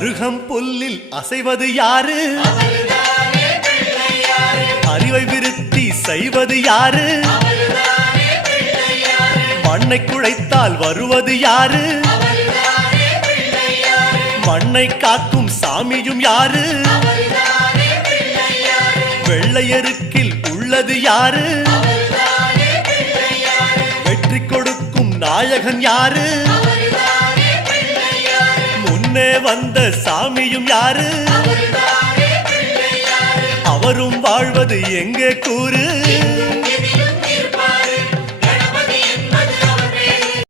அருகம் புல்லில் அசைவது யாரு? அறிவை விருத்தி செய்வது யாரு? மண்ணை குழைத்தால் வருவது யாரு? மண்ணை காக்கும் சாமியும் யாரு? வெள்ளையருக்கில் உள்ளது யாரு? வெற்றி கொடுக்கும் நாயகன் யாரு? முன்னே வந்த சாமியும் யாரு? அவரும் வாழ்வது எங்கே கூறு?